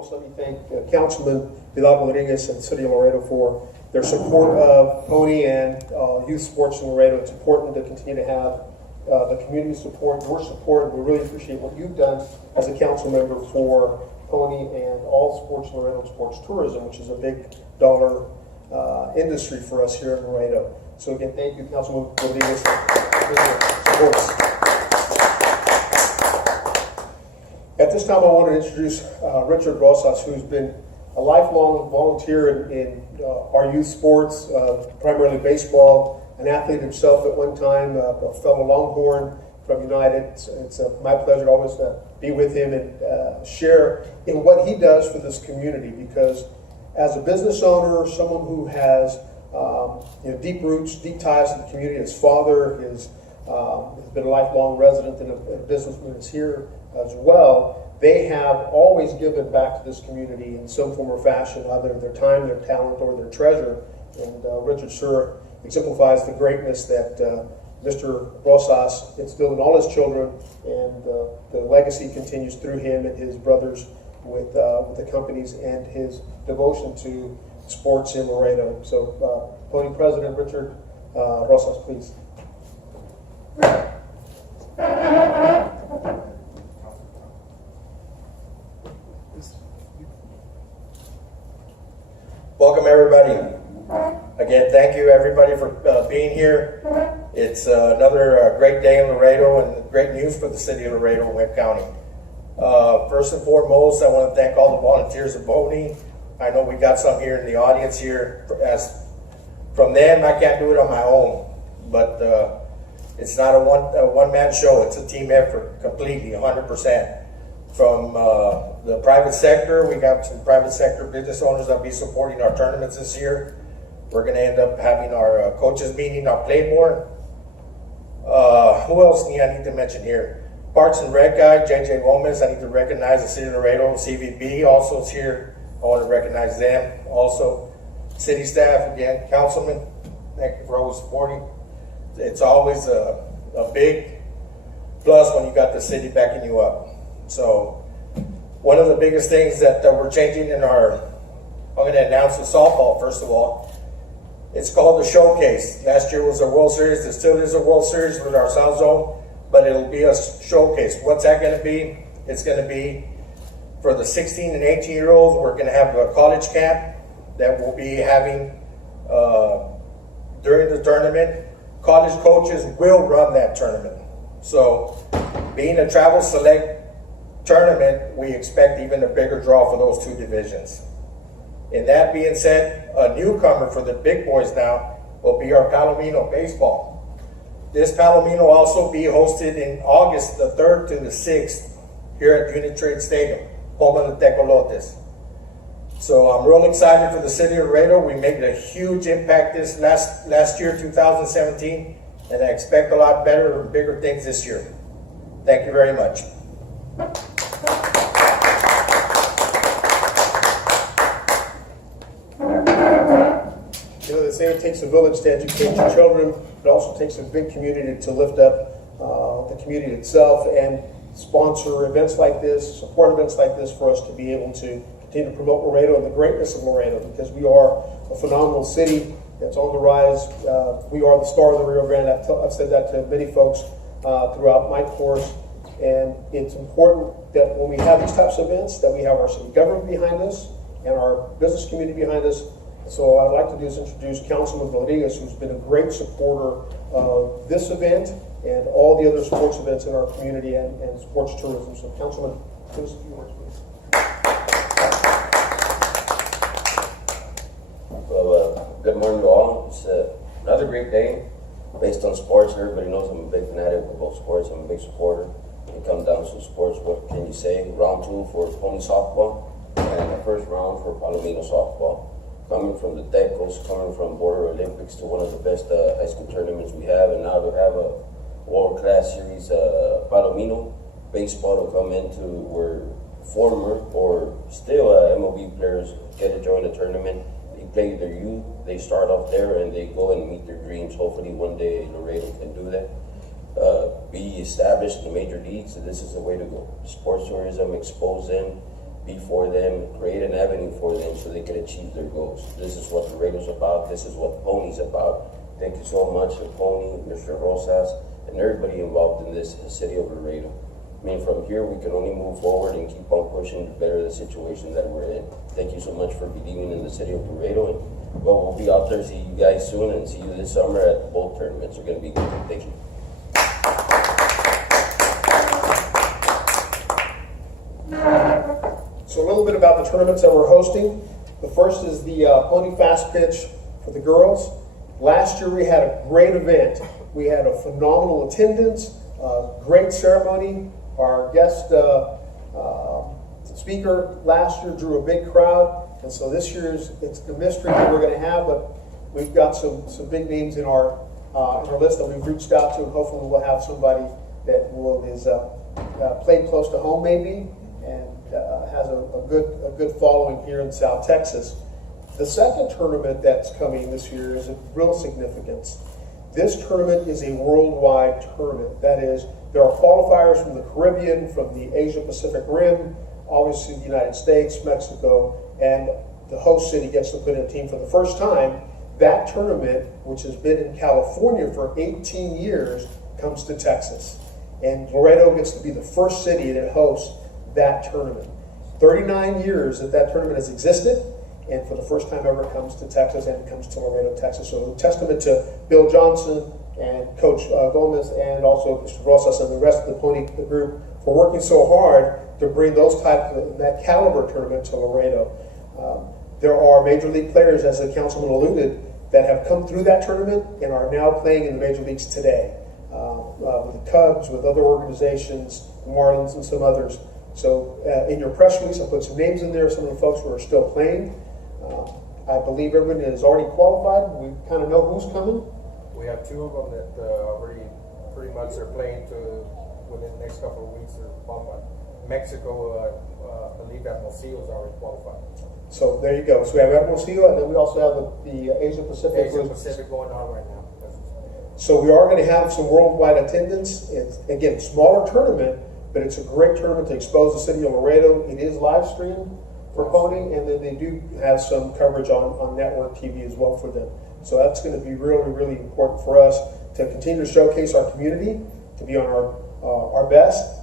foremost, let me thank Councilman Vidal Rodriguez and the City of Laredo for their support of Pony and youth sports in Laredo. It's important to continue to have the community support, your support. We really appreciate what you've done as a council member for Pony and all sports in Laredo, sports tourism, which is a big dollar industry for us here in Laredo. So again, thank you, Councilman Rodriguez, for your support. At this time, I want to introduce Richard Rosas, who's been a lifelong volunteer in our youth sports, primarily baseball, an athlete himself at one time, a fellow Longhorn from United. It's my pleasure to always be with him and share in what he does for this community, because as a business owner, someone who has deep roots, deep ties to the community, his father has been a lifelong resident and a businessman is here as well. They have always given back to this community in some form or fashion, either their time, their talent, or their treasure. And Richard sure exemplifies the greatness that Mr. Rosas instilled in all his children, and the legacy continues through him and his brothers with the companies and his devotion to sports in Laredo. So, Pony President Richard Rosas, please. Welcome, everybody. Again, thank you, everybody, for being here. It's another great day in Laredo and great news for the city of Laredo and Webb County. First and foremost, I want to thank all the volunteers of Pony. I know we got some here in the audience here. As from them, I can't do it on my own, but it's not a one-man show. It's a team effort, completely, 100%. From the private sector, we got some private sector business owners that'll be supporting our tournaments this year. We're going to end up having our coaches meeting, our Playboard. Who else I need to mention here? Parks and Rec guy, JJ Gomez. I need to recognize the City of Laredo. CVB also is here. I want to recognize them. Also, city staff, again, councilmen, thank you for always supporting. It's always a big plus when you got the city backing you up. So, one of the biggest things that we're changing in I'm going to announce the softball, first of all. It's called the Showcase. Last year was a World Series. There still is a World Series with our South Zone, but it'll be a showcase. What's that going to be? It's going to be for the 16 and 18-year-olds. We're going to have a college camp that we'll be having during the tournament. College coaches will run that tournament. So, being a travel select tournament, we expect even a bigger draw for those two divisions. And that being said, a newcomer for the big boys now will be our Palomino baseball. This Palomino will also be hosted in August the 3rd to the 6th here at Unit Trade Stadium, home of the Tecolotes. So I'm real excited for the city of Laredo. We made a huge impact this last year, 2017, and I expect a lot better and bigger things this year. Thank you very much. You know, they say it takes a village to educate your children. It also takes a big community to lift up the community itself and sponsor events like this, support events like this, for us to be able to continue to promote Laredo and the greatness of Laredo, because we are a phenomenal city that's on the rise. We are the star of the Rio Grande. I've said that to many folks throughout my course, and it's important that when we have these types of events, that we have our city government behind us and our business community behind us. So what I'd like to do is introduce Councilman Rodriguez, who's been a great supporter of this event and all the other sports events in our community and sports tourism. So Councilman, give us a few words, please. Well, good morning to all. It's another great day based on sports. Everybody knows I'm a big fanatic of both sports. I'm a big supporter. When it comes down to sports, what can you say? Round 2 for Pony softball and the first round for Palomino softball. Coming from the Tecos, coming from Border Olympics to one of the best high school tournaments we have, and now to have a world-class series, Palomino baseball to come into where former or still MLB players get to join the tournament. They play their youth, they start off there, and they go and meet their dreams. Hopefully one day Laredo can do that. Be established in the major leagues, so this is the way to go. Sports tourism, expose them, be for them, create an avenue for them so they can achieve their goals. This is what Laredo's about. This is what Pony's about. Thank you so much to Pony, Mr. Rosas, and everybody involved in this city of Laredo. I mean, from here, we can only move forward and keep on pushing to better the situation that we're in. Thank you so much for believing in the city of Laredo. And well, we'll be out there, see you guys soon, and see you this summer at both tournaments. They're going to be good. Thank you. So a little bit about the tournaments that we're hosting. The first is the Pony Fast Pitch for the girls. Last year we had a great event. We had a phenomenal attendance, great ceremony. Our guest speaker last year drew a big crowd, and so this year's it's the mystery that we're going to have. But we've got some big names in our list that we've reached out to, and hopefully we'll have somebody that is played close to home maybe and has a good following here in South Texas. The second tournament that's coming this year is of real significance. This tournament is a worldwide tournament. That is, there are qualifiers from the Caribbean, from the Asia Pacific Rim, obviously the United States, Mexico, and the host city gets to put in a team for the first time. That tournament, which has been in California for 18 years, comes to Texas. And Laredo gets to be the first city that hosts that tournament. 39 years that tournament has existed, and for the first time ever it comes to Texas, and it comes to Laredo, Texas. So a testament to Bill Johnson and Coach Gomez and also Mr. Rosas and the rest of the Pony group for working so hard to bring those that caliber tournament to Laredo. There are major league players, as the councilman alluded, that have come through that tournament and are now playing in the major leagues today. With the Cubs, with other organizations, the Marlins and some others. So in your press release, I put some names in there, some of the folks who are still playing. I believe everyone is already qualified. We kind of know who's coming. We have two of them that already pretty much are playing within the next couple of weeks. They're qualified. Mexico, I believe Hermosillo is already qualified. So there you go. So we have Hermosillo, and then we also have the Asia Pacific. Asia Pacific going on right now. So we are going to have some worldwide attendance. It's, again, smaller tournament, but it's a great tournament to expose the city of Laredo. It is live streamed for Pony, and then they do have some coverage on network TV as well for them. So that's going to be really, really important for us to continue to showcase our community, to be on our best.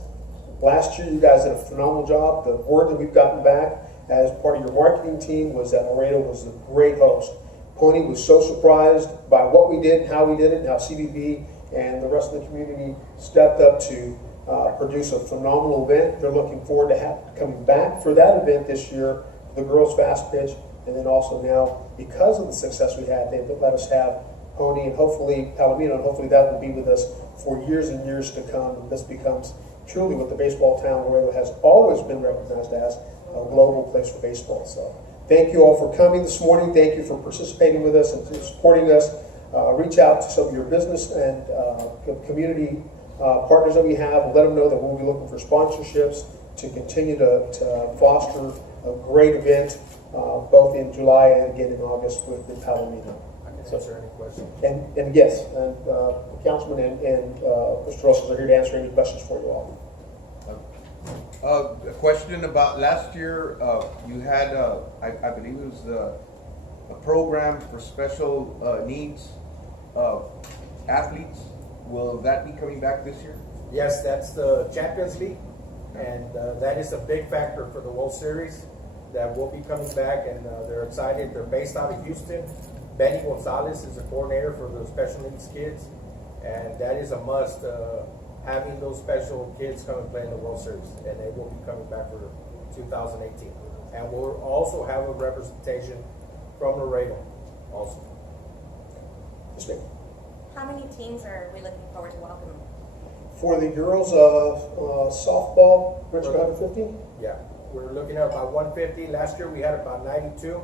Last year, you guys did a phenomenal job. The word that we've gotten back as part of your marketing team was that Laredo was a great host. Pony was so surprised by what we did and how we did it, and how CBB and the rest of the community stepped up to produce a phenomenal event. They're looking forward to coming back for that event this year, the girls' fast pitch, and then also now, because of the success we had, they've let us have Pony and hopefully Palomino, and hopefully that will be with us for years and years to come. And this becomes truly what the baseball town of Laredo has always been recognized as, a global place for baseball. So thank you all for coming this morning. Thank you for participating with us and for supporting us. Reach out to some of your business and community partners that we have, and let them know that we'll be looking for sponsorships to continue to foster a great event, both in July and again in August with Palomino. I can answer any questions. And yes, and the councilman and Mr. Rosas are here to answer any questions for you all. A question about last year. You had, I believe it was a program for special needs athletes. Will that be coming back this year? Yes, that's the Champions League, and that is a big factor for the World Series that will be coming back, and they're excited. They're based out of Houston. Benny Gonzalez is the coordinator for the special needs kids, and that is a must, having those special kids come and play in the World Series, and they will be coming back for 2018. And we'll also have a representation from Laredo also. Yes, ma'am. How many teams are we looking forward to welcoming? For the girls of softball, Richard, 150? Yeah, we're looking at about 150. Last year we had about 92.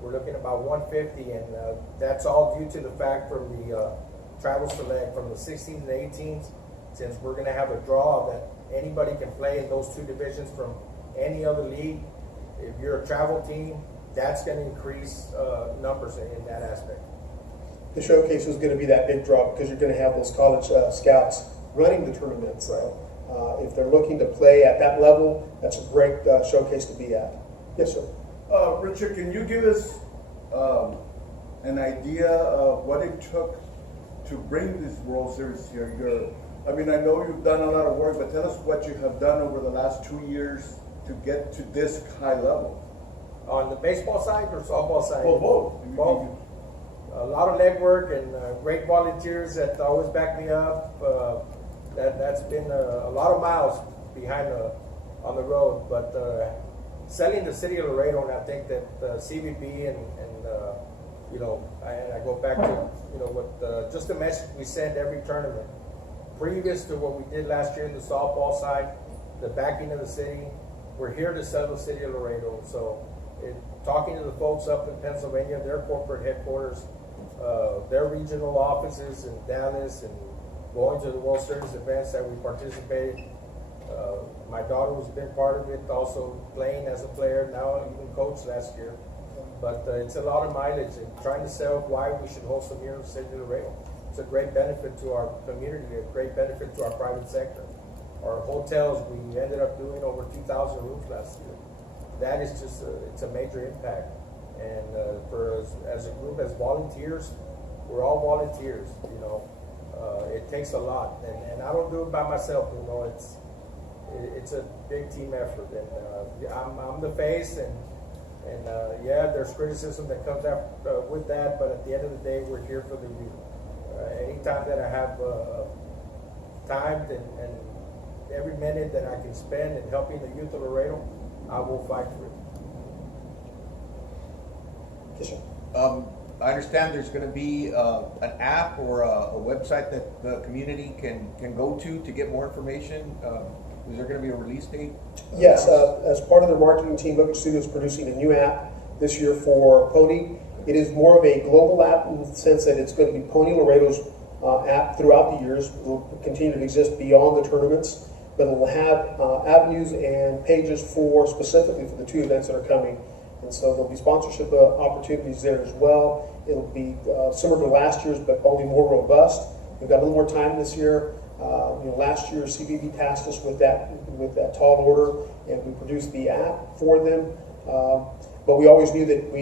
We're looking at about 150, and that's all due to the fact from the travel select from the 16s and 18s, since we're going to have a draw that anybody can play in those two divisions from any other league. If you're a travel team, that's going to increase numbers in that aspect. The showcase is going to be that big draw because you're going to have those college scouts running the tournament. So If they're looking to play at that level, that's a great showcase to be at. Yes, sir. Richard, can you give us an idea of what it took to bring this World Series here? I know you've done a lot of work, but tell us what you have done over the last 2 years to get to this high level. On the baseball side or softball side? Well, both. Both. A lot of legwork and great volunteers that always back me up. That's been a lot of miles behind on the road. But selling the city of Laredo, and I think that CVB and I go back to what just the message we send every tournament. Previous to what we did last year in the softball side, the backing of the city, we're here to sell the city of Laredo. So, talking to the folks up in Pennsylvania, their corporate headquarters, their regional offices in Dallas, and going to the World Series events that we participated. My daughter has been part of it, also playing as a player, now even coached last year. But it's a lot of mileage, and trying to sell why we should host them here in the city of Laredo. It's a great benefit to our community, a great benefit to our private sector. Our hotels, we ended up doing over 2,000 rooms last year. That is just, it's a major impact. And for us, as a group, as volunteers, we're all volunteers, it takes a lot. And I don't do it by myself, it's a big team effort. And I'm the face, and yeah, there's criticism that comes after, with that, but at the end of the day, we're here for the youth. Anytime that I have time and every minute that I can spend in helping the youth of Laredo, I will fight for it. Yes, sir. I understand there's going to be an app or a website that the community can go to get more information. Is there going to be a release date? Yes, as part of their marketing team, Look Studios is producing a new app this year for Pony. It is more of a global app in the sense that it's going to be Pony Laredo's app throughout the years. It will continue to exist beyond the tournaments, but it will have avenues and pages specifically for the two events that are coming. And so there'll be sponsorship opportunities there as well. It'll be similar to last year's, but only more robust. We've got a little more time this year. Last year CBB tasked us with that tall order, and we produced the app for them. But we always knew that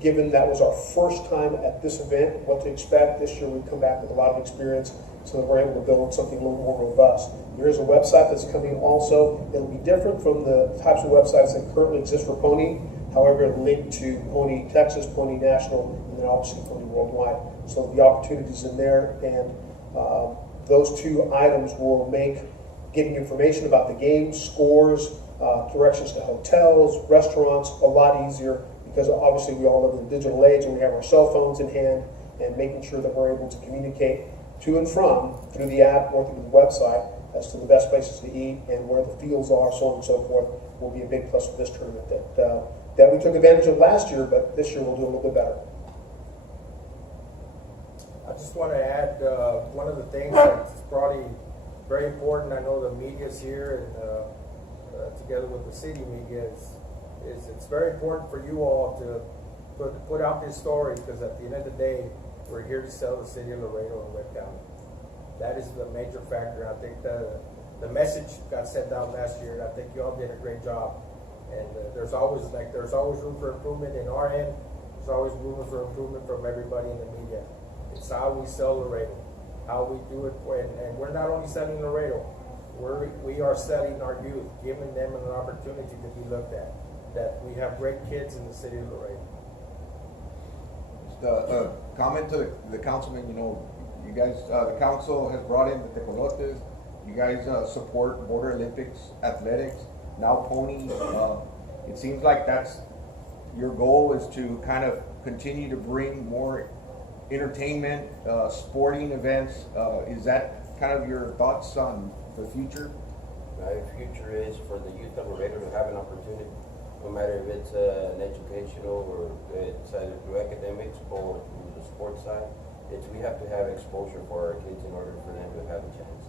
given that was our first time at this event, what to expect. This year we'd come back with a lot of experience, so that we're able to build something a little more robust. There is a website that's coming also. It'll be different from the types of websites that currently exist for Pony. However, it'll link to Pony Texas, Pony National, and then obviously Pony Worldwide. So the opportunities in there, and those two items will make getting information about the game, scores, directions to hotels, restaurants, a lot easier, because obviously we all live in the digital age and we have our cell phones in hand, and making sure that we're able to communicate to and from through the app or through the website as to the best places to eat and where the fields are, so on and so forth, will be a big plus for this tournament that we took advantage of last year, but this year we'll do a little bit better. I just want to add one of the things that's probably very important. I know the media's here, and together with the city media, is it's very important for you all to put out this story, because at the end of the day, we're here to sell the city of Laredo and Webb County. That is the major factor. I think the message got sent out last year, and I think you all did a great job. And there's always room for improvement in our end. There's always room for improvement from everybody in the media. It's how we sell Laredo, how we do it, and we're not only selling Laredo. We are selling our youth, giving them an opportunity to be looked at. That we have great kids in the city of Laredo. Just a comment to the councilman. You guys, the council has brought in the Tecolotes. You guys support Border Olympics athletics. Now Pony. It seems like that's your goal, is to kind of continue to bring more entertainment, sporting events. Is that kind of your thoughts on the future? My future is for the youth of Laredo to have an opportunity, no matter if it's an educational or it's either through academics or through the sports side. We have to have exposure for our kids in order for them to have a chance.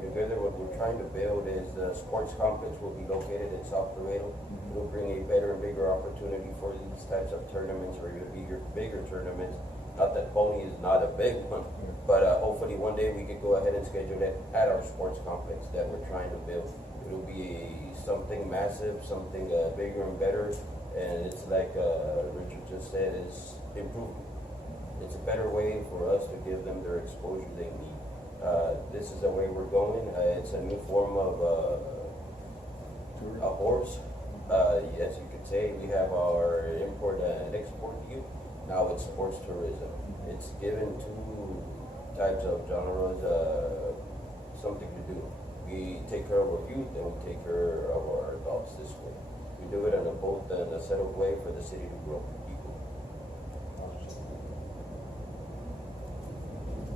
Together what we're trying to build is the sports complex will be located in South Laredo. It will bring a better and bigger opportunity for these types of tournaments, or even bigger tournaments. Not that pony is not a big one, but hopefully one day we could go ahead and schedule it at our sports complex that we're trying to build. It'll be something massive, something bigger and better, and it's like Richard just said, it's improvement. It's a better way for us to give them their exposure they need. This is the way we're going. It's a new form of a horse. Yes, you could say we have our import and export youth. Now it's sports tourism. It's given two types of genres something to do. We take care of our youth and we take care of our adults this way. We do it in a settled way for the city to grow equal.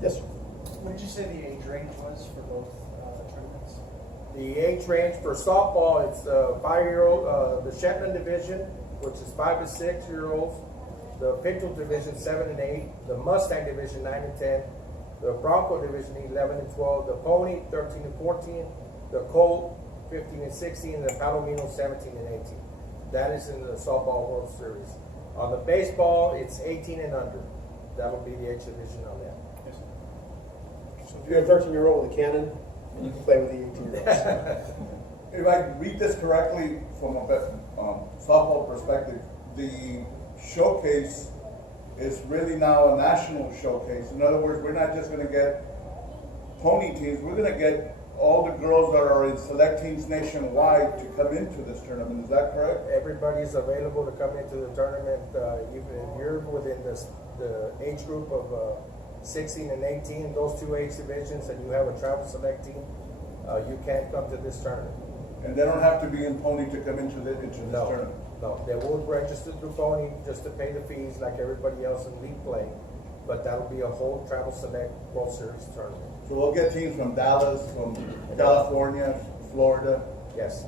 Yes, sir. What did you say the age range was for both tournaments? The age range for softball, it's the 5-year-old, the Shetland division, which is 5 to 6 year olds. The Pinto division, 7 and 8. The Mustang division, 9 and 10. The Bronco division, 11 and 12. The Pony, 13 and 14. The Colt, 15 and 16. And the Palomino, 17 and 18. That is in the softball World Series. On the baseball, it's 18 and under. That'll be the age division on that. So if you're a 13-year-old with a cannon, you can play with the 18-year-olds. If I read this correctly from a softball perspective, the showcase is really now a national showcase. In other words, we're not just going to get pony teams, we're going to get all the girls that are in select teams nationwide to come into this tournament. Is that correct? Everybody's available to come into the tournament. Even if you're within the age group of 16 and 18, those two age divisions, and you have a travel select team, you can come to this tournament. And they don't have to be in pony to come into this tournament. No, they will register through Pony just to pay the fees like everybody else in league play, but that'll be a whole travel select World Series tournament. So we'll get teams from Dallas, from California, Florida. Yes.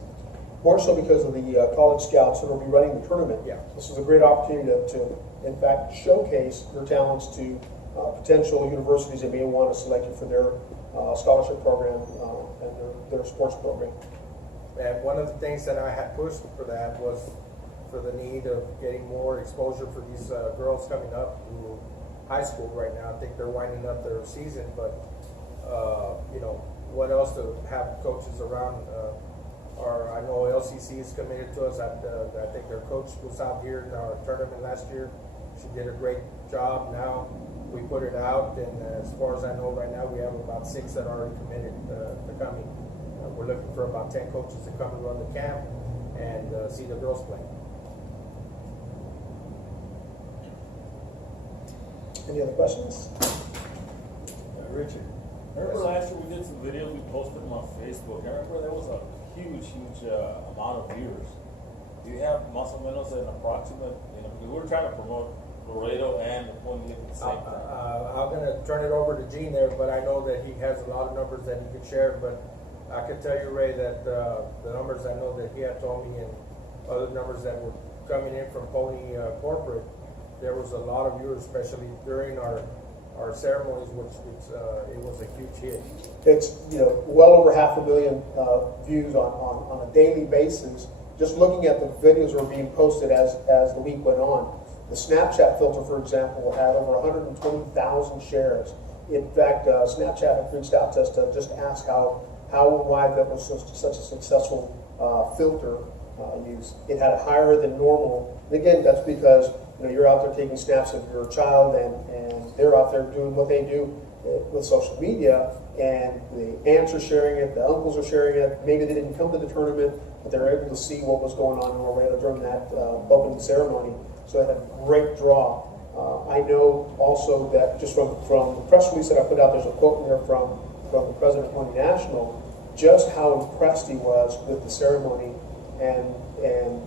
More so because of the college scouts that will be running the tournament. Yeah. This is a great opportunity to in fact, showcase your talents to potential universities that may want to select you for their scholarship program and their sports program. And one of the things that I had pushed for that was for the need of getting more exposure for these girls coming up through high school right now. I think they're winding up their season, but you know, what else to have coaches around? I know LCC is committed to us. I think their coach was out here in our tournament last year. She did a great job. Now we put it out, and as far as I know right now, we have about 6 that are already committed to coming. We're looking for about 10 coaches to come and run the camp and see the girls play. Any other questions? Richard, remember last year we did some videos, we posted them on Facebook. I remember there was a huge amount of viewers. Do you have más o menos an approximate, because we were trying to promote Laredo and Point at the same time. I'm going to turn it over to Gene there, but I know that he has a lot of numbers that he could share. But I can tell you, Ray, that the numbers I know that he had told me and other numbers that were coming in from Pony Corporate, there was a lot of viewers, especially during our ceremonies, which it was a huge hit. It's well over 500,000 views on a daily basis. Just looking at the videos that were being posted as the week went on. The Snapchat filter, for example, had over 120,000 shares. In fact, Snapchat had reached out to us to just ask how and why that was such a successful filter use. It had a higher than normal. And again, that's because you're out there taking snaps of your child, and they're out there doing what they do with social media, and the aunts are sharing it, the uncles are sharing it. Maybe they didn't come to the tournament, but they were able to see what was going on in Laredo during that opening ceremony. So it had a great draw. I know also that just from the press release that I put out, there's a quote in there from the president of Pony National, just how impressed he was with the ceremony and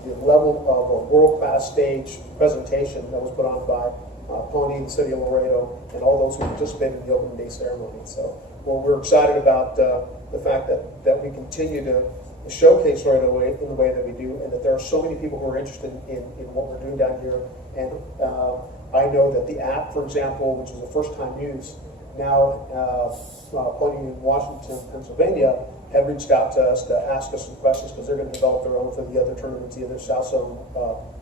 the level of a world-class stage presentation that was put on by Pony, the city of Laredo, and all those who participated in the opening day ceremony. So we're excited about the fact that we continue to showcase Laredo in the way that we do, and that there are so many people who are interested in what we're doing down here. And I know that the app, for example, which is a first-time use, now Pony in Washington, Pennsylvania, have reached out to us to ask us some questions because they're going to develop their own for the other tournaments, the other South Zone,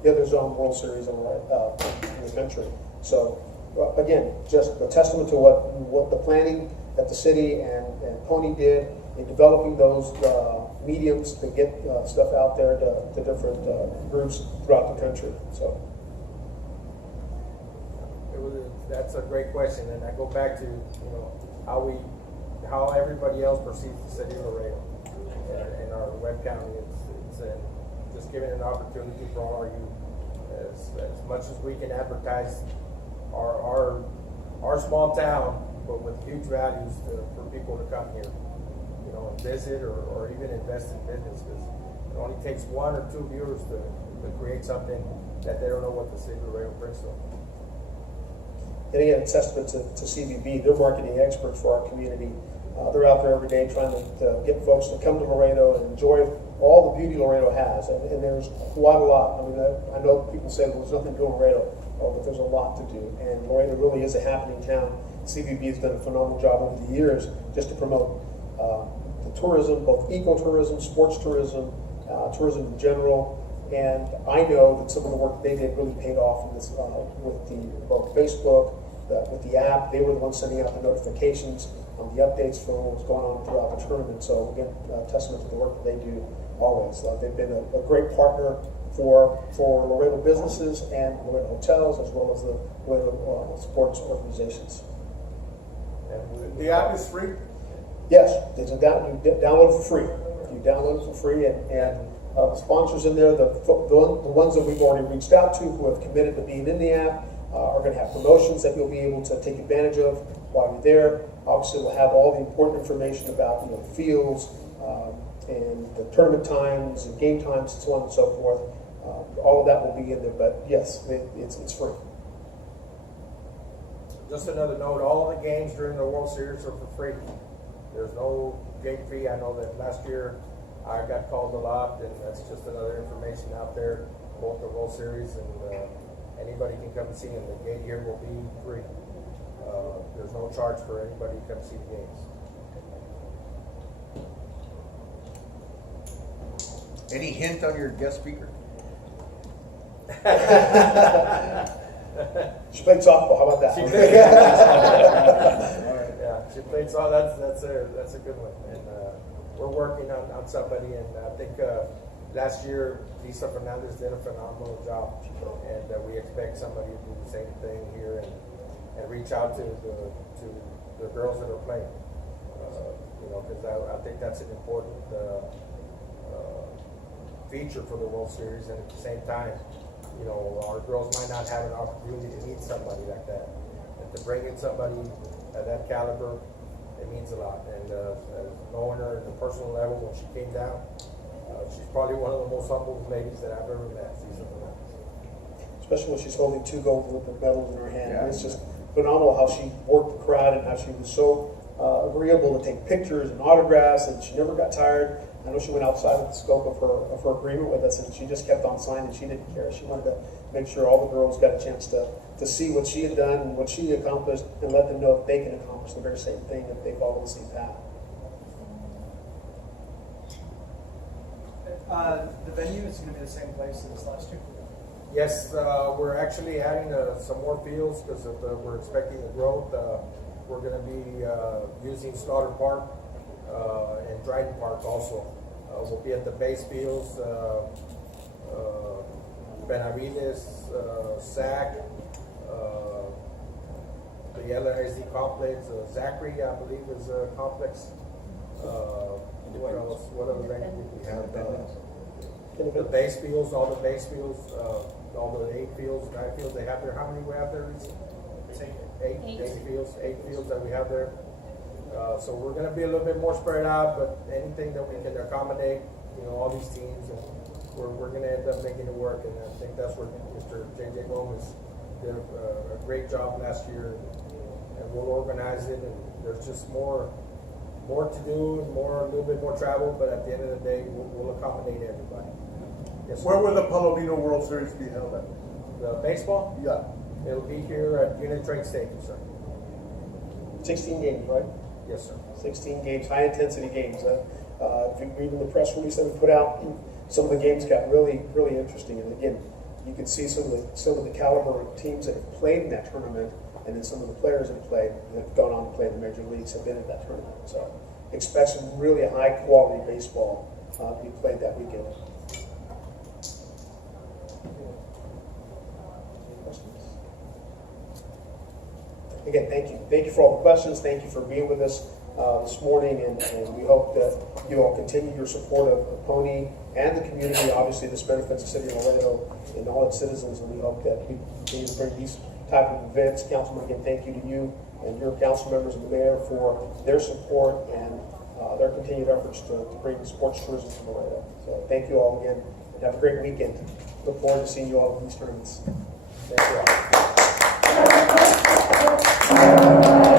the other Zone World Series in the country. So again, just a testament to what the planning that the city and Pony did in developing those mediums to get stuff out there to different groups throughout the country. So. That's a great question, and I go back to how everybody else perceives the city of Laredo and our web county. It's just giving an opportunity for all our youth, as much as we can advertise our small town, but with huge values for people to come here, and visit or even invest in business, because it only takes 1 or 2 viewers to create something that they don't know what the city of Laredo brings to them. And again, a testament to CVB. They're marketing experts for our community. They're out there every day trying to get folks to come to Laredo and enjoy all the beauty Laredo has. And there's quite a lot. I mean, I know people say, well, there's nothing to do in Laredo, but there's a lot to do. And Laredo really is a happening town. CVB has done a phenomenal job over the years just to promote the tourism, both ecotourism, sports tourism, tourism in general. And I know that some of the work they did really paid off in this, with both Facebook, with the app. They were the ones sending out the notifications on the updates for what was going on throughout the tournament. So again, testament to the work that they do always. They've been a great partner for Laredo businesses and Laredo hotels, as well as the Laredo sports organizations. And the app is free? Yes, you download it for free. You download it for free, and the sponsors in there, the ones that we've already reached out to who have committed to being in the app, are going to have promotions that you'll be able to take advantage of while you're there. Obviously, we'll have all the important information about the fields and the tournament times and game times and so on and so forth. All of that will be in there, but yes, it's free. Just another note, all the games during the World Series are for free. There's no gate fee. I know that last year I got called a lot, and that's just another information out there, both the World Series and anybody can come and see them. The gate here will be free. There's no charge for anybody to come see the games. Any hint on your guest speaker? She played softball. How about that? Yeah, she played softball. That's a good one. And we're working on somebody, and I think last year Lisa Fernandez did a phenomenal job, and we expect somebody to do the same thing here and reach out to the girls that are playing. Because I think that's an important feature for the World Series, and at the same time, our girls might not have an opportunity to meet somebody like that, and to bring in somebody at that caliber, it means a lot. And knowing her at the personal level when she came down, she's probably one of the most humble ladies that I've ever met. Especially when she's holding 2 gold Olympic medals in her hand. Yeah. It's just phenomenal how she worked the crowd and how she was so agreeable to take pictures and autographs, and she never got tired. I know she went outside of the scope of her agreement with us, and she just kept on signing. She didn't care. She wanted to make sure all the girls got a chance to see what she had done and what she accomplished, and let them know that they can accomplish the very same thing if they follow the same path. The venue is going to be the same place as last year? Yes, we're actually adding some more fields because we're expecting the growth. We're going to be using Slaughter Park and Dryden Park also. We'll be at the base fields, Benavides, SAC, the LASD complex, Zachary, I believe, is a complex. What else? What other venue do we have? The base fields, all the base fields, all the 8 fields, 9 fields they have there. How many we have there? Eight fields that we have there. So we're going to be a little bit more spread out, but anything that we can accommodate, all these teams, and we're going to end up making it work. And I think that's where Mr. J.J. Gomez did a great job last year, and we'll organize it. And there's just more to do, and a little bit more travel. But at the end of the day, we'll accommodate everybody. Yes, Where will the Palomino World Series be held at? The baseball? Yeah. It'll be here at Unit Trade Stadium, sir. 16 games, right? Yes, sir. 16 games, high-intensity games. If you read in the press release that we put out, some of the games got really, really interesting. And again, you can see some of the caliber of teams that have played in that tournament and then some of the players that have gone on to play in the major leagues have been at that tournament. So expect some really high quality baseball to be played that weekend. Any questions? Again, thank you. Thank you for all the questions. Thank you for being with us this morning, and we hope that you all continue your support of Pony and the community. Obviously, this benefits the city of Laredo and all its citizens, and we hope that we continue to bring these type of events. Councilman, again, thank you to you and your council members and the mayor for their support and their continued efforts to bring sports tourism to Laredo. So thank you all again, and have a great weekend. Look forward to seeing you all in these tournaments. Thank you all.